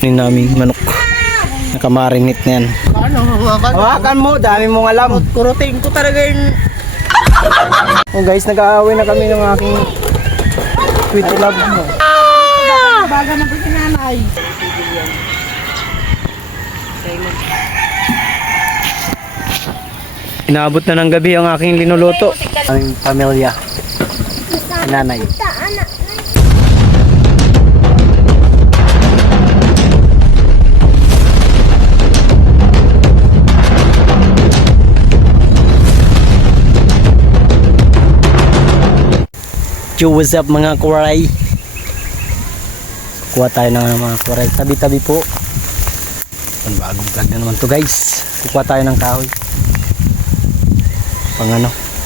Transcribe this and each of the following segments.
Ini naming manok. Nakamarinate na yan. Ano, Hawakan mo, dami mong alam. kurutin ko talaga yung... Oh guys, nag-aaway na kami ng aking sweet love mo. Baga na po sinanay. Inaabot na ng gabi ang aking linuluto. Aming pamilya. Nanay. Yo, what's up mga kuwaray? Kuha tayo ng mga kuwaray. Tabi-tabi po. Bagong vlog na naman to guys. Kukuha tayo ng kahoy.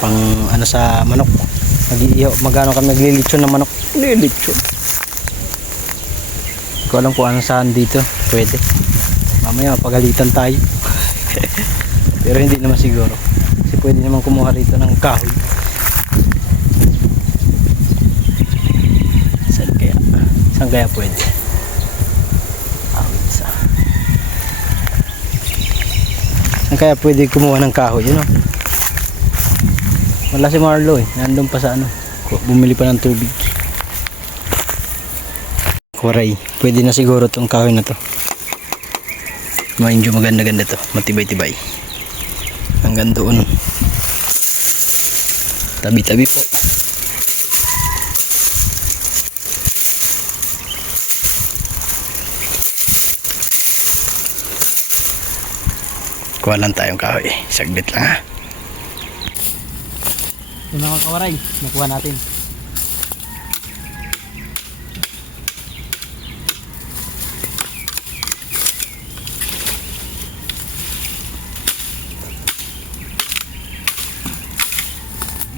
Pang ano sa manok. Magano kami naglilitsyon ng manok. Lilitsyon. Hindi ko alam kung ano saan dito. Pwede. Mamaya mapagalitan tayo. Pero hindi naman siguro. Kasi pwede naman kumuha rito ng kahoy. Saan kaya pwede? Saan kaya pwede kumuha ng kahoy? Yun o. Wala si Marlo eh. Nandun pa sa ano. Bumili pa ng tubig. Kuray. Pwede na siguro itong kahoy na to. Medyo maganda-ganda to. Matibay-tibay. Hanggang doon. Tabi-tabi po. Kuha lang tayong kahoy. Saglit lang ha. Yung mga kawaray, nakuha natin.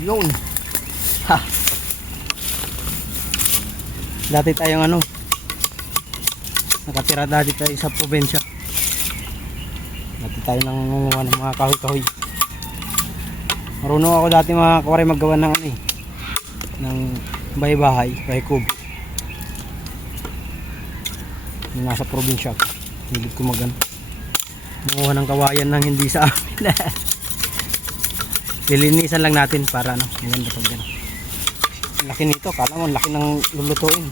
Yun. Ha. Dati tayong ano. Nakatira dati tayo sa probinsya. Dati tayo nangunguha ng mga kahoy-kahoy. Marunong ako dati mga kawaray maggawa ng ano eh, ng bahay-bahay, bahay-kubo. Nasa probinsya ko. Hilig ko manguha ng kawayan nang hindi sa amin. Lilinisan lang natin para ano, maganda pag gano'n. Laki nito, kala mo laki ng lulutuin.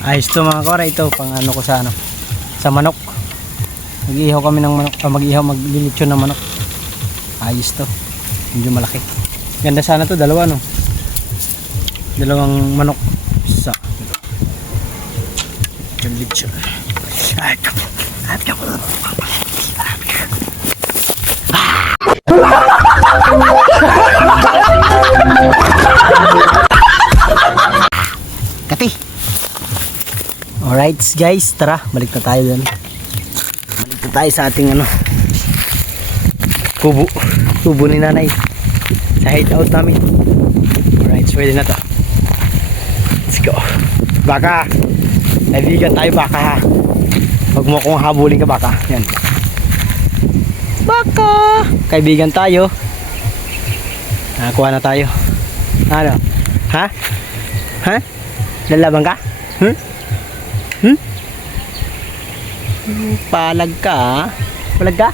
Ayos to mga kawara, ito pang ano ko sa ano, sa manok. Mag-ihaw kami ng manok, maglilitsyon ng manok. Ayos to. Medyo malaki. Ganda sana to, dalawa no. Dalawang manok. Isa. Litsyon. Kati. Alright guys, tara, balik na tayo dun. Balik na tayo sa ating ano, kubo ni nanay. Sa hideout namin. Alright, pwede na to. Let's go. Baka. Naibigan tayo baka ha. Huwag mo akong habulin ka baka. Yan. Baka. Kaibigan tayo. Nakakuha na tayo. Ano? Ha? Ha? Lalaban ka? Hmm? Hmm? Palag ka ha? Palag ka?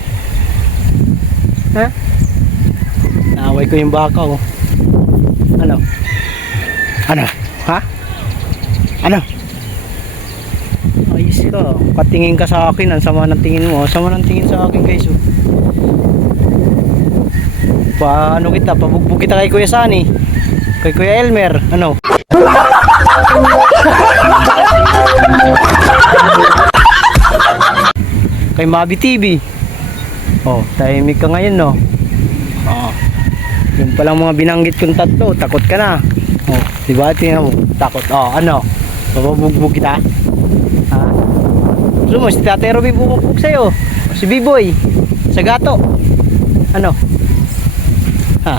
Ha? Naaway ko yung baka oh. Ano? Ano? Ha? Ano? Ayos ka. Patingin ka sa akin. Ang sama ng tingin mo. Sama ng tingin sa akin guys oh. Paano kita? Pabugbog kita kay Kuya Sani. Kay Kuya Elmer. Ano? Kay Mabi TV. Oh, tahimik ka ngayon no. Oh. Yung palang mga binanggit kong tatlo, takot ka na. Oh, di ba? Tingnan mo, takot. Oh, ano? Papabugbog kita. Ha? Gusto mo, si Tatay Robby bumugbog sa'yo. Si B-Boy. Sa gato. Ano? Ha?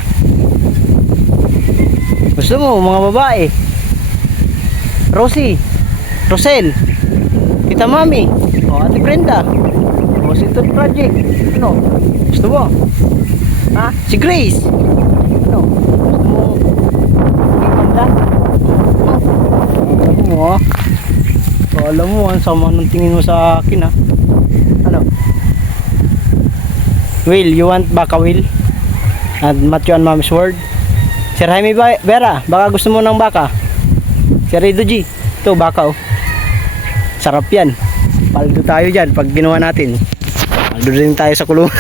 Gusto mo, mga babae. Rosie. Rosel. Tita Mami. O, Ate Brenda. O, Sinton Project. Ano? Gusto mo? Ha? Si Grace. Ano? Gusto mo? Ganda? Alam mo ha? Alam mo, ang sama ng tingin mo sa akin ha? Ano? Will, you want baka Will? And Matthew and Mom's Word. Sir Jaime Vera, baka gusto mo ng baka. Sir Rido G, ito baka oh. Sarap yan. Paldo tayo dyan pag ginawa natin. Paldo din tayo sa kulungan.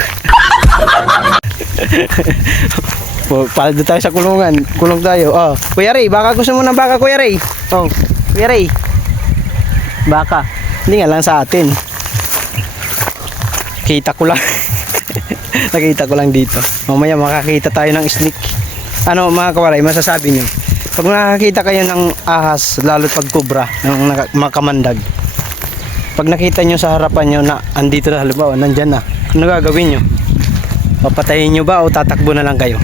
Paldo tayo sa kulungan. Kulong tayo. Oh, Kuya Ray, baka gusto mo ng baka Kuya Ray. Oh, Kuya Ray. Baka. Hindi nga lang sa atin. Kita ko lang. Nakita ko lang dito. Mamaya makakita tayo ng snake. Ano mga kawaray, masasabi nyo? Pag nakakita kayo ng ahas, lalo pag kubra, ng makamandag. Pag nakita nyo sa harapan nyo na andito na, halimbawa, nandyan na. Ano gagawin nyo? Papatayin nyo ba o tatakbo na lang kayo?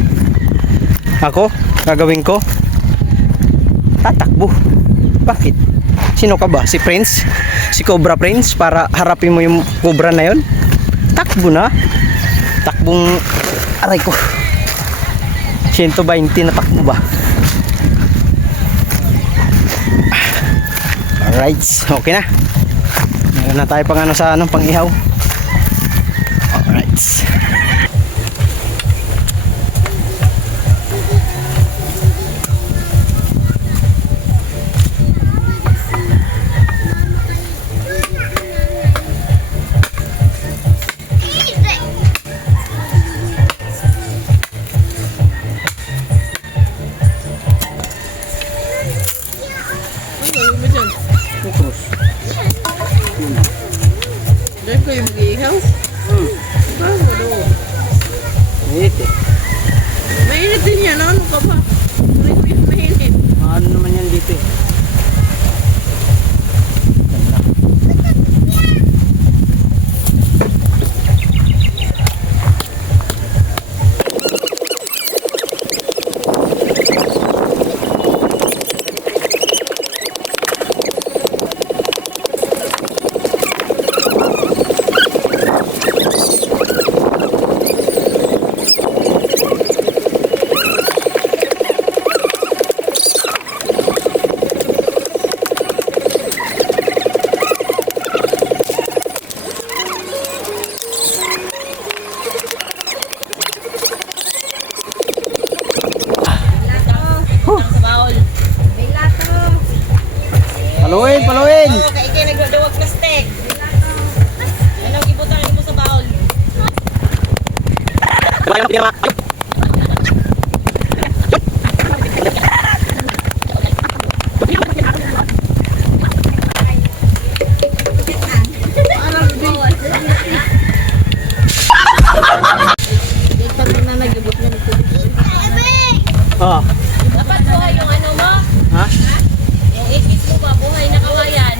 Ako? Gagawin ko? Tatakbo. Bakit? Sino ka ba? Si Prince? Si Cobra Prince? Para harapin mo yung kubra na yon? Takbo na. Takbong aray ko 120 na takbo ba. Alright, okay na. Meron na tayo pang ano sa anong pang ihaw. Alright. Diyan kayo mag-ihaw? Bago doon. Mainit eh. Mainit din yan. Ano ka ba? Mainit. Ano naman yan dito eh. Paluin, paluin. Oo, kaya kayo nagdawag na steak. Anong ibutan mo sa baul? Pag na nag-ibot na nito. Oh. Dapat buhay yung ano mo? Ha? Yung ikis mo ba? Buhay na kawayan.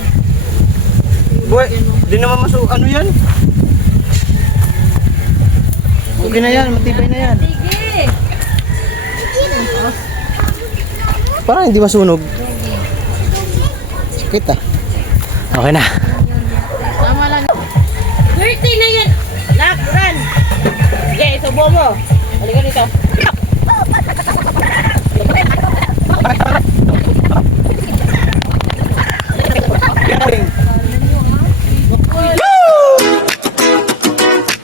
Boy, di naman ano yan? Okay na yan, matibay na yan. Sige. Parang hindi masunog. Sakit ah. Okay na. Tama lang. Dirty na yan. Nak, run. Sige, isubo mo. Halika dito.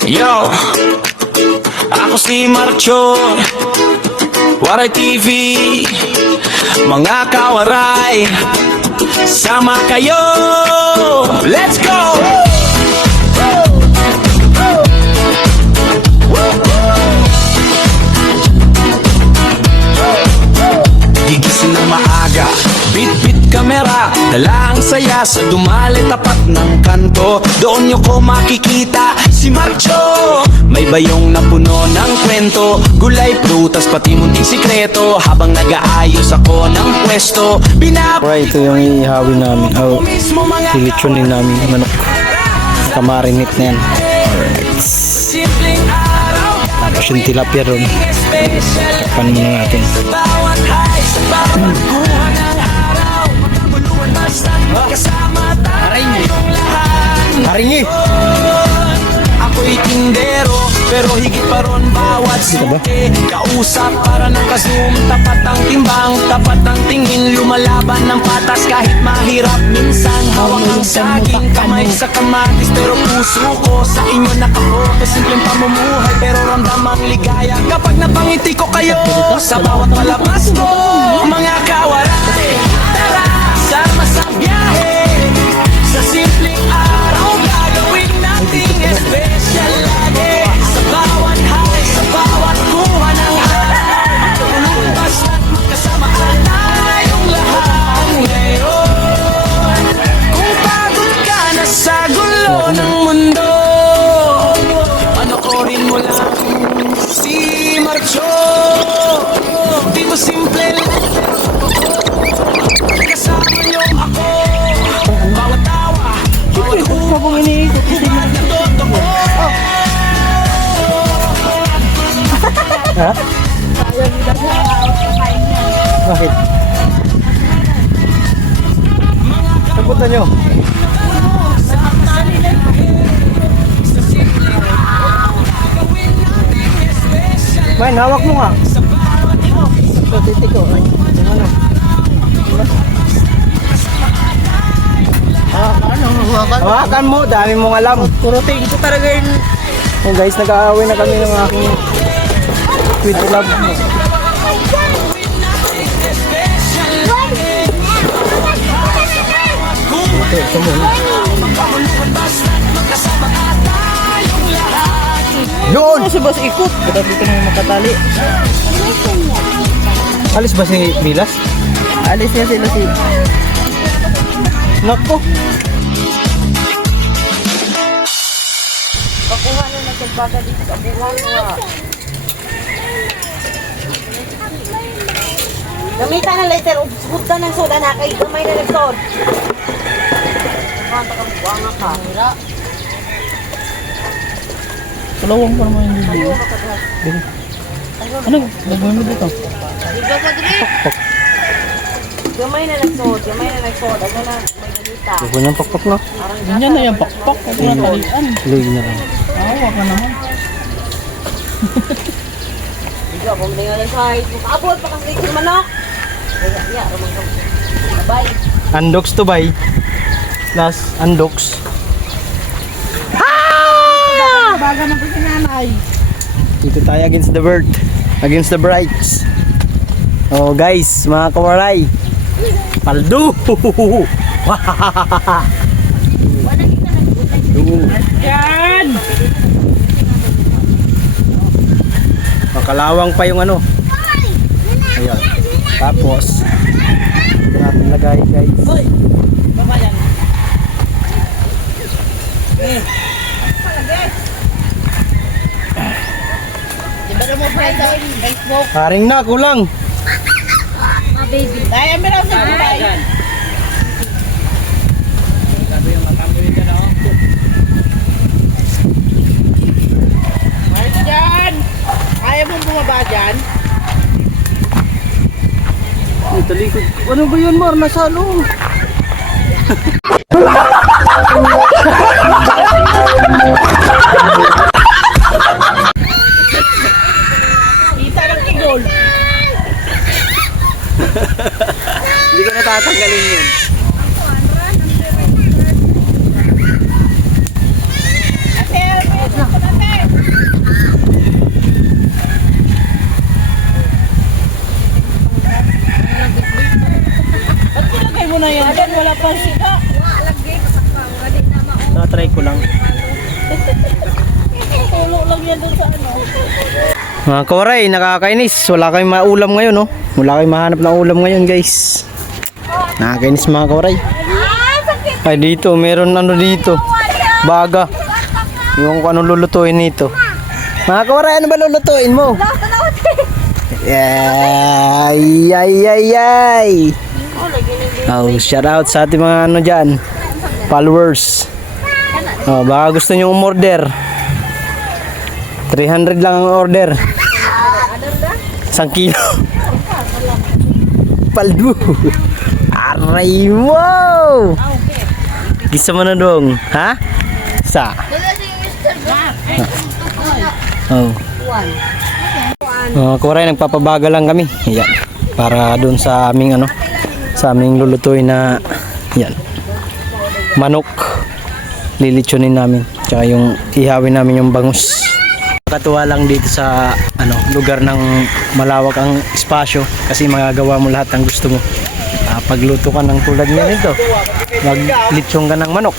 Yo, ako si Marcho, Waray TV, mga kawaray, sama kayo, let's go! Gigising ng maaga, bit-bit kamera, dala ang saya sa dumali tapat ng kanto. Doon nyo ko makikita si Marcho, may bayong na puno ng kwento, gulay, prutas, pati munting sikreto. Habang nag-aayos ako ng pwesto, Right, ito yung ihawin namin. Oh, mismo mga silitsunin namin yung manok. Kamarinit na yan. simpleng araw, Tapos yung tilapia ron. special Tapan muna natin. sa bawat high, sa bawat kuha ng araw. Magkaguluhan basta't magkasama tayong lahat. Haringi! Ako'y tindero, pero higit pa ron bawat suke. Kausap para ng kasum, tapat ang timbang, tapat ang tingin, lumalaban ng patas kahit mahirap. Minsan hawak ang saging, kamay sa kamatis, pero puso ko sa inyo nakapokus. Simpleng pamumuhay, pero ramdam ang ligaya kapag napangiti ko kayo sa bawat palabas ko. Mga kawaray, tara, sama sa biyahe. Sa simpleng araw, gagawin nating special lagi. Sa bawat high, sa bawat kuha ng araw, lumabas at magkasama tayong lahat ngayon. Kung pagod ka na sa gulo ng mundo, panoorin mo lang si Marcho. Dito simple lang, kasama niyo ako. Bawat tawa, bawat Ha? Bakit? Sabutan nyo. Man, hawak mo nga. Ito, titik ko. Ay, yung ano. Hawakan mo, dami mong alam. Kurutin ko talaga yun. Oh guys, nag-aaway na kami ng aking sweet love. Ito muna. Yun! Si boss ikot. Ba't dito na makatali? Alis ba si Milas? Alis niya sila si... Nako! Pakuha na nagkagbaga dito sa buwan mo. Gamitan na later, ubda ng soda na kay gamay na nagsod. Kanta ka buwanga ka. Kalawang pa naman yung video. Ano? Gagawin mo dito? Diba sa diri? Gamay na nagsod. Ano na may galita. Huwag mo niyang pakpak na. Ganyan na yung pakpak. Huwag na talian. Tuloy niya lang. Awa ka naman. Diba, kung hindi nga lang sa abot pa kasi yung manok. Kaya, ramang ka. Bye. Undox to buy. Plus, undox. Baga na po si nanay. Dito tayo against the bird. Against the brights. Oh guys, mga kawaray. Paldo! Yan! Makalawang pa yung ano. Ayan. Tapos, ito natin lagay guys. Baba yan. Diba na mo pa ito? Facebook. Haring na, kulang. Dahil ang meron sa gulay. Ayos dyan! Ayaw mong bumaba dyan? Ito likod. Ano ba yun, Mar? Nasa ano? Kita ng kigol. Hindi ko natatanggalin yun. Ate, ate, ate. Ba't kinagay mo na yan? Dyan wala pang sika. Try ko lang. Tulo lang yan dun sa ano. Mga kawaray, nakakainis. Wala kayong maulam ngayon, no? Wala kayong mahanap ng ulam ngayon, guys. Nakakainis mga kawaray. Ay, dito. Meron ano dito. Baga. Yung kung ano lulutuin nito. Mga kawaray, ano ba lulutuin mo? Ay, ay, ay, ay. Oh, shout out sa ating mga ano dyan. Followers. Oh, baka gusto nyo umorder. 300 lang ang order. 1 kilo. Paldo. Aray, wow! Gisa mo na dong. Ha? Isa. Oh. Kuray, nagpapabaga lang kami. Yan. Para doon sa aming ano, sa aming lulutuin na yan. Manok. Lilitsunin namin. Tsaka yung ihawin namin yung bangus. Katuwa lang dito sa ano, lugar ng malawak ang espasyo kasi magagawa mo lahat ng gusto mo. Pagluto ka ng tulad niya nito, maglitsong ka ng manok.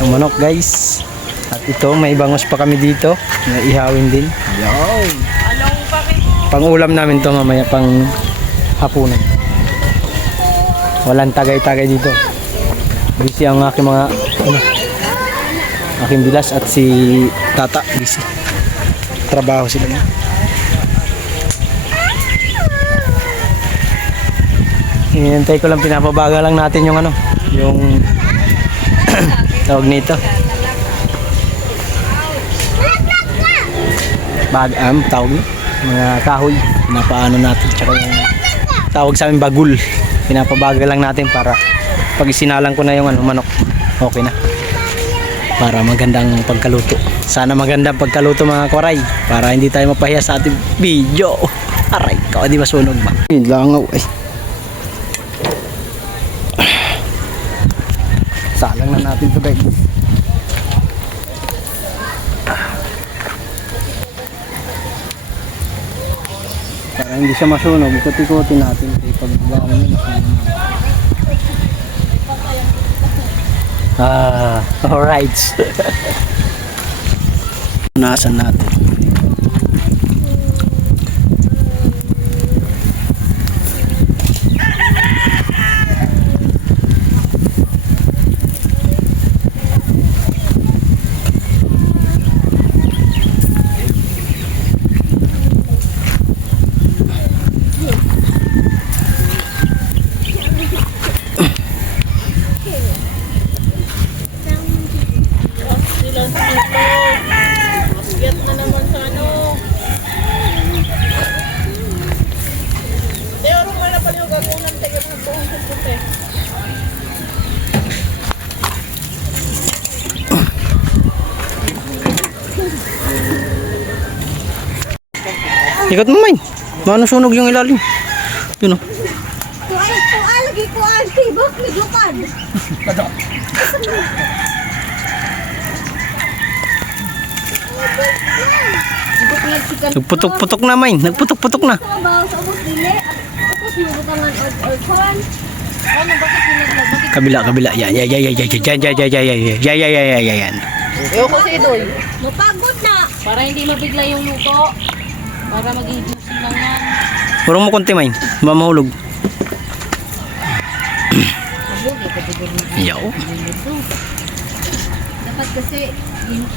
Ang manok guys. At ito, may bangus pa kami dito na ihawin din. Yan. Pang ulam namin to mamaya, pang hapunan. Walang tagay-tagay dito. Busy ang aking mga ano, aking bilas at si tata busy. Trabaho sila na. Hinintay ko lang, pinapabaga lang natin yung ano, yung tawag nito. Tawag nito, mga kahoy, pinapaano natin, tsaka yung tawag sa amin bagul. Pinapabaga lang natin para pag isinalang ko na yung ano, manok, okay na. Para magandang pagkaluto. Sana magandang pagkaluto mga kwaray. Para hindi tayo mapahiya sa ating video. Aray ko, di ba sunog ba? Langaw eh. Salang na natin ito guys. Para hindi siya masunog, ikot-ikotin natin. Pagbabawan nila. Alright. Nasaan natin? Masyat na naman sa ano. Teo, rumah na pala yung gagunan. Tayo mga buong kumputi. Ikot mo man. Mano sunog yung ilalim. Yun o. Kuan lagi kuan tibok naglupan. Nagputok-putok na, main. Nagputok-putok na. Sabaw sa ubos dili. Tapos yung butangan og kuan. Ano, bakit nilaglag? Bakit? Kabila. Yan. Yan. Ayoko sa idoy. Mapagod na. Para hindi mabigla yung luto. Para maging juicy lang yan. Purong mo konti, Main. Mamahulog. Yaw. Dapat kasi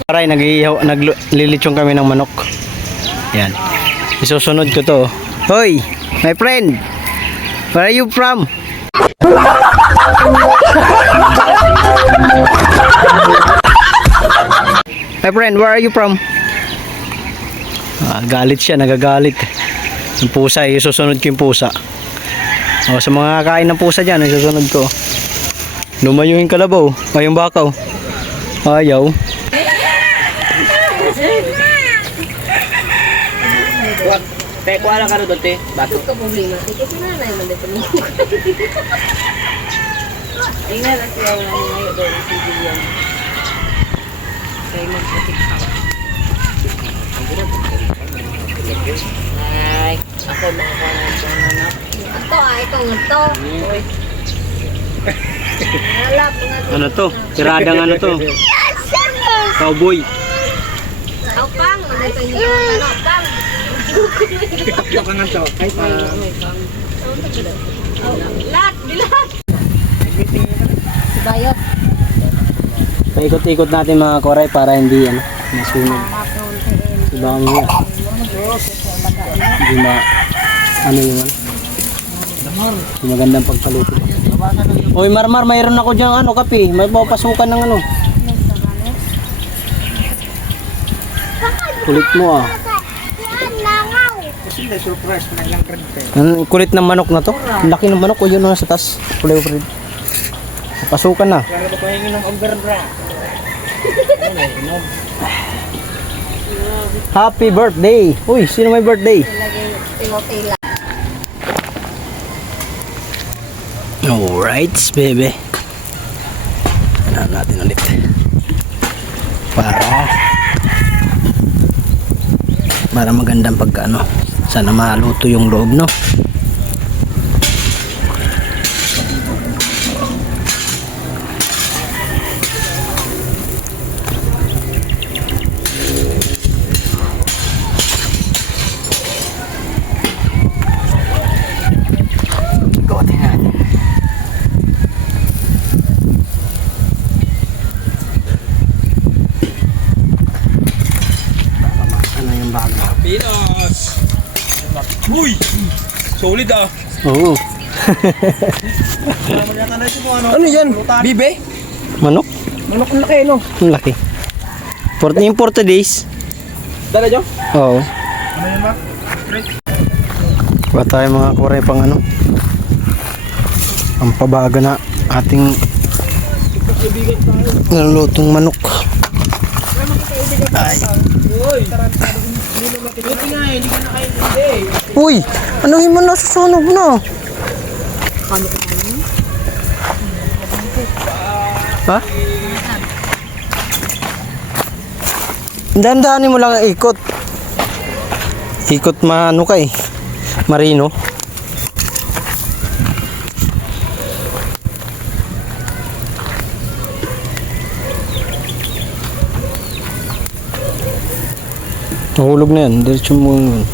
Paray, naglilitsyon kami ng manok. Yan. Isusunod ko to. Hoy, my friend. Where are you from? My friend, where are you from? Galit siya, nagagalit. Yung pusa, isusunod ko yung pusa. O, sa mga kain ng pusa dyan, isusunod ko. Lumayo yung kalabaw. O, yung bakaw. Ayaw. Te, kuha lang ka na doon, te. bakit ka problema? Kasi nanay man dito mo. Tingnan na siya wala niya ngayon doon. Si Julian. Kaya magpatiksak. Ay, ako makakuha ng anak. Ito ito ito. Halap nga. Ano to? Tiradang ano to? Cowboy. Aw pang, ano ito yung ano pang. Lat, bilat. Si Bayot. Paikot-ikot natin mga koray para hindi masunog. Si Bangi. Hindi ano yung Hindi magandang pagpaluto. Oy, Marmar, mayroon ako diyang kape. May papasukan ng Kulit mo Ang kulit ng manok na to. Ang laki ng manok. O yun na sa taas. Kulay red. Pasukan na. Happy birthday! Uy, sino may birthday? Tila. Alright, baby. Ano natin ulit. Para magandang pagkaano. Sana maluto yung loob, no? Ikutin natin. Ano yung bago? Pinos! Uy! Solid ah! Oo. Ano yan? Bibe? Manok? Manok ang laki, no? Ang laki. Yung 40 days. Dala dyan? Oo. Ano yan ba? Kuha tayo mga kuray pang ang pabaga na ating nalulutong manok. Ay. Buti nga eh, hindi ka nakaintindi. Uy! Ano yung man nasusunog na? Ha? Dahan-dahanin mo lang ang ikot. Ikot marino. Nahulog na yan. Diretso mo yun.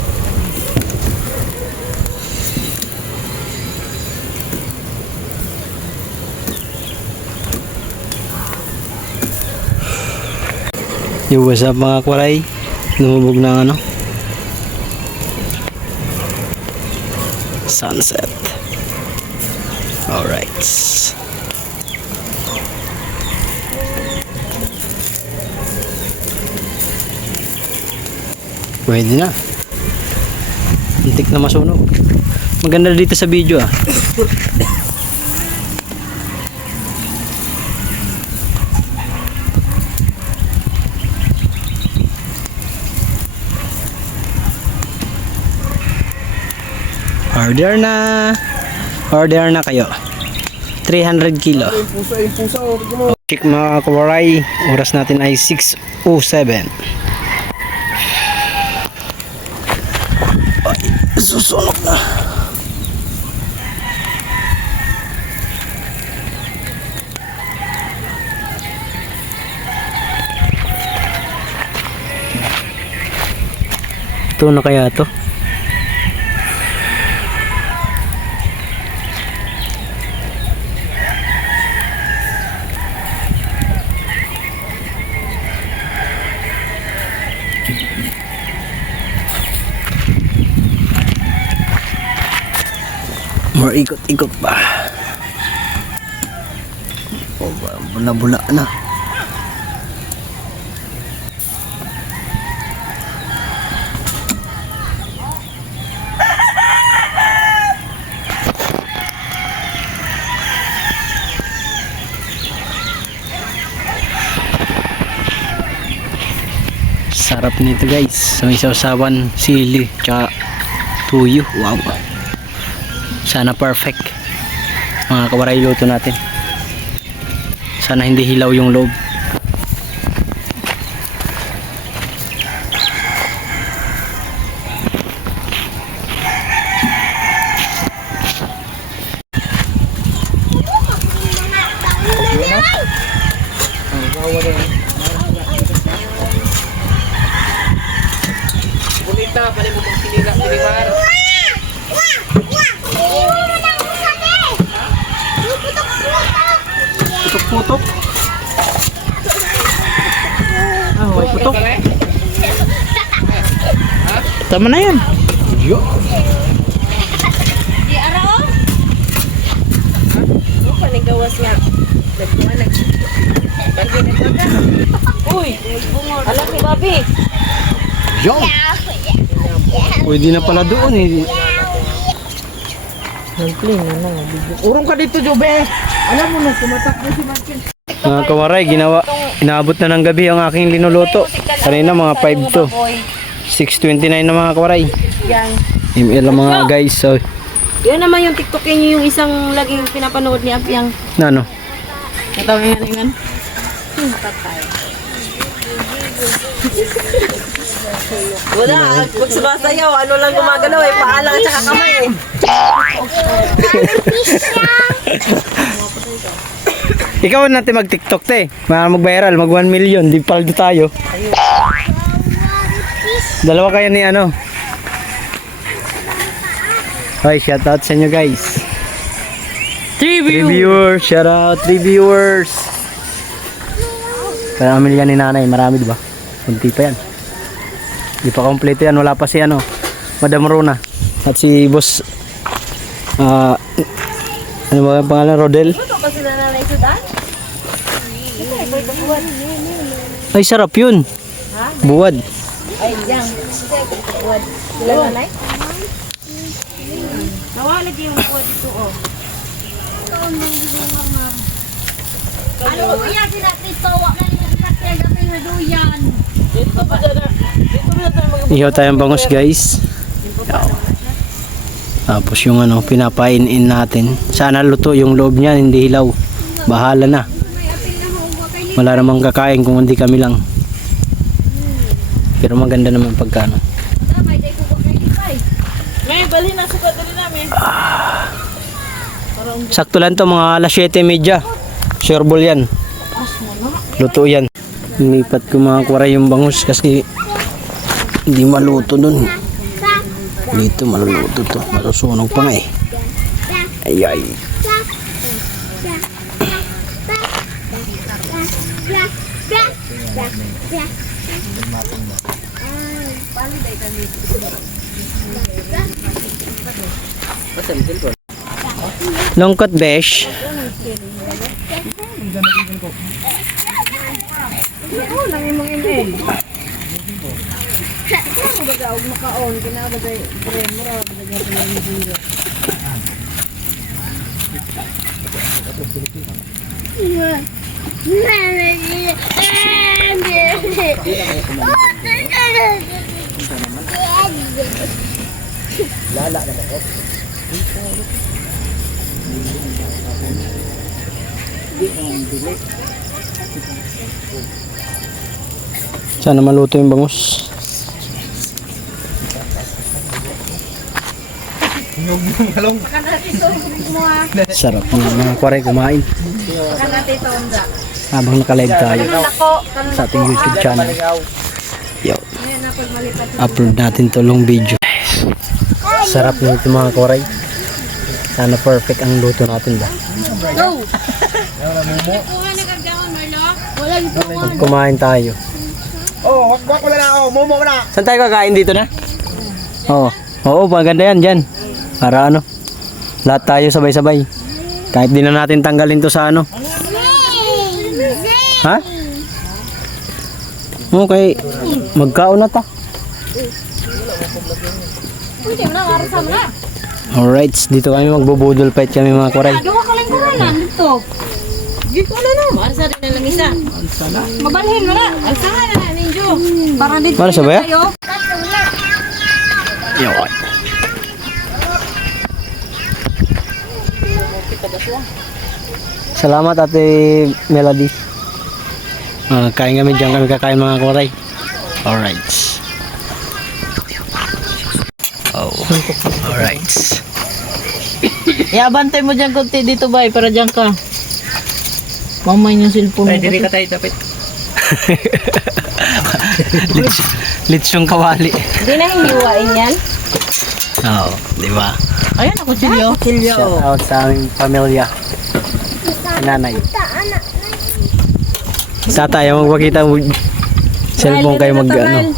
Yo, what's up mga kwaray? Lumubog ng sunset. Alright. Pwede na. Antik na masunog. Maganda dito sa video Order na kayo. 300 kilo. Yung pusa, oh. Check mga kawaray. Oras natin ay 6:07. Ay, susunog na. Luto na kaya to? More ikot-ikot pa. Oh, bula-bula na. Sarap nito guys. May sausawan, sili, tsaka tuyo. Wow. Sana perfect. Mga kawaray, luto natin. Sana hindi hilaw yung loob. Putok-putok. Ah, may putok. Tama na yan. Yo. Di araw? Ano pa nagawas nga? Nagbuwanag. Bagi nagbaga. Uy! Alam ni Bobby. Yo. Pwede na pala doon eh. Nag-play na lang. Urong ka dito, Jobe. Alam mo na, tumatakbo si Martin. Mga kawaray, inaabot na ng gabi ang aking linuluto. Kanina mga 5 to. 6:29 na mga kawaray. Yan. ML ang mga guys. So, Yun naman yung TikTok niyo, yung isang laging pinapanood ni Apyang. na ano? Natawin nga rin. Wala, pag sumasayaw, ano lang gumagalaw eh, paalang at saka kamay eh. Ikaw natin mag-TikTok te. Mag-viral, mag 1 million. Di paldo tayo. Dalawa kayo ni ano. Hoy, shoutout sa inyo guys. 3 viewers. Shoutout 3 viewers. Marami yan ni nanay. Marami diba? Kunti pa yan. Di pa kompleto yan. Wala pa si ano, Madam Rona. At si boss ano ba ang pangalan? Rodel? Ano ba sila nanay sudan? Ay, sarap yun. Buwad. Ay, yang. Sila nanay? Nawalag yung buwan dito oh. Ano ko yan sinatitawa na nilang katya-gabi na duyan. Dito pa dyan na. Dito pa dyan tayo Ihaw tayong bangus guys. Tapos yung ano, pinapain-in natin. Sana luto yung loob niya, hindi hilaw. Bahala na. Wala namang kakain kung hindi kami lang. Pero maganda naman pagkano. May balhin na sukat dali namin. Sakto lang to, mga alas 7:30. Sureball yan. Luto yan. Lumipat ko mga kwaray yung bangus kasi hindi maluto dun. Dito maluluto to. Malusunog pa nga eh. Ay. Longkot besh. Sana maluto yung bangus. Sarap ng mga kwaray kumain. Habang nakalive tayo sa ating YouTube channel. Yo. upload natin to long video. Sarap nito mga koray. Sana perfect ang luto natin ba. Go! Kuha na kagdaon, Marlo. Wala yung Kumain tayo. Oh, wag wala na oh, momo na. Saan tayo kakain dito na? Oo. Oo, maganda yan dyan. Para ano, lahat tayo sabay-sabay. Kahit di na natin tanggalin to sa ano. Ha? Okay. Magkaon na ta. Pwede mo na, marasama na. Alright, dito kami magbubudol fight kami mga koray. Duha ka lang kuranan dito. Dito na no. Marsa rin na lang isa. Mabalhin mo na. Alsahan na na ninyo. Para dito Para sa baya? tayo. Yun. Salamat Ate Melody. Kain kami dyan, kami kakain mga koray. Alright. Oh. Alright. Iabantay mo dyan konti dito ba para dyan ka. Mamay yung cellphone mo. Diri ka tayo dapat. Litsyong kawali. Hindi na hiniwain yan. Oo, di ba? Ayan ako silyo. Shout out sa aming pamilya. Nanay. Sa tayo magpakita mo cellphone kayo mag ano.